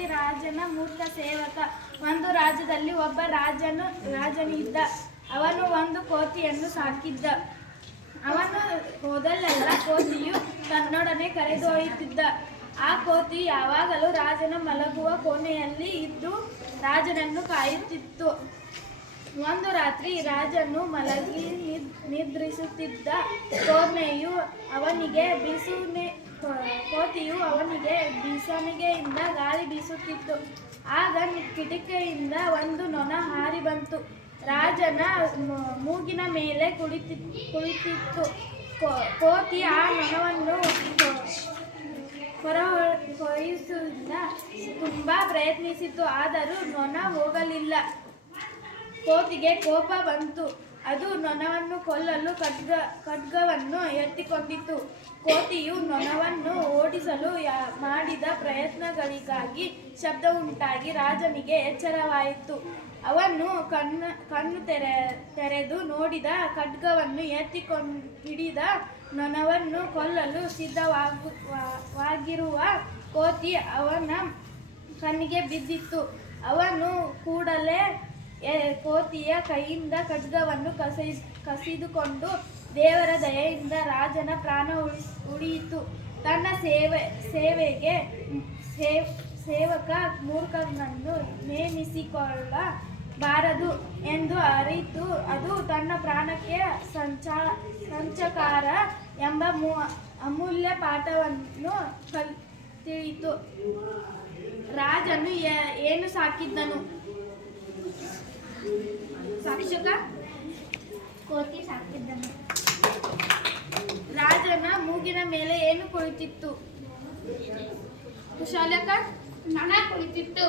ಕೋತಿ ರಾಜನ ಮೂರ್ಖ ಸೇವಕ. ಒಂದು ರಾಜ್ಯದಲ್ಲಿ ಒಬ್ಬ ರಾಜನಿದ್ದ. ಅವನು ಒಂದು ಕೋತಿಯನ್ನು ಸಾಕಿದ್ದ. ಅವನು ಹೋದಲ್ಲೆಲ್ಲ ಕೋತಿಯು ತನ್ನೊಡನೆ ಕರೆದೊಯ್ಯುತ್ತಿದ್ದ. ಆ ಕೋತಿ ಯಾವಾಗಲೂ ರಾಜನ ಮಲಗುವ ಕೋಣೆಯಲ್ಲಿ ಇದ್ದು ರಾಜನನ್ನು ಕಾಯುತ್ತಿತ್ತು. ಒಂದು ರಾತ್ರಿ ರಾಜನು ಮಲಗಿ ನಿದ್ರಿಸುತ್ತಿದ್ದ. ಕೋತಿಯು ಅವನಿಗೆ ಬೀಸಣಿಗೆಯಿಂದ ಗಾಳಿ ಬೀಸುತ್ತಿತ್ತು. ಆಗ ಕಿಟಕಿಯಿಂದ ಒಂದು ನೊಣ ಹಾರಿ ಬಂತು. ರಾಜನ ಮೂಗಿನ ಮೇಲೆ ಕುಳಿತಿತ್ತು. ಕೋತಿ ಆ ನೊಣವನ್ನು ಹೊರಹೊಯ್ಯುವುದರಿಂದ ತುಂಬಾ ಪ್ರಯತ್ನಿಸಿತು, ಆದರೂ ನೊಣ ಹೋಗಲಿಲ್ಲ. ಕೋತಿಗೆ ಕೋಪ ಬಂತು. ಅದು ನೊಣವನ್ನು ಕೊಲ್ಲಲು ಖಡ್ಗವನ್ನು ಎತ್ತಿಕೊಂಡಿತು. ಕೋತಿಯು ನೊಣವನ್ನು ಓಡಿಸಲು ಮಾಡಿದ ಪ್ರಯತ್ನಗಳಿಗಾಗಿ ಶಬ್ದ ಉಂಟಾಗಿ ರಾಜನಿಗೆ ಎಚ್ಚರವಾಯಿತು. ಅವನು ಕಣ್ಣು ತೆರೆದು ನೋಡಿದ. ಖಡ್ಗವನ್ನು ಹಿಡಿದ ನೊಣವನ್ನು ಕೊಲ್ಲಲು ಸಿದ್ಧವಾಗಿರುವ ಕೋತಿ ಅವನ ಕಣ್ಣಿಗೆ ಬಿದ್ದಿತ್ತು. ಅವನು ಕೂಡಲೇ ಕೋತಿಯ ಕೈಯಿಂದ ಖಡ್ಗವನ್ನು ಕಸಿದುಕೊಂಡು ದೇವರ ದಯೆಯಿಂದ ರಾಜನ ಪ್ರಾಣ ಉಳಿಯಿತು. ತನ್ನ ಸೇವಕ ಮೂರ್ಖನನ್ನು ನೇಮಿಸಿಕೊಳ್ಳಬಾರದು ಎಂದು ಅರಿತು ಅದು ತನ್ನ ಪ್ರಾಣಕ್ಕೆ ಸಂಚಕಾರ ಎಂಬ ಅಮೂಲ್ಯ ಪಾಠವನ್ನು ತಿಳಿಯಿತು. ರಾಜನು ಏನು ಸಾಕಿದ್ದನು? ಸಾಕ್ಷಕ ಕೋತಿ ಸಾಕಿದ್ದನು. ರಾಜನ ಮೂಗಿನ ಮೇಲೆ ಏನು ಕುಳಿತಿತ್ತು? ಕುಶಾಲಕ ನೊಣ ಕುಳಿತಿತ್ತು.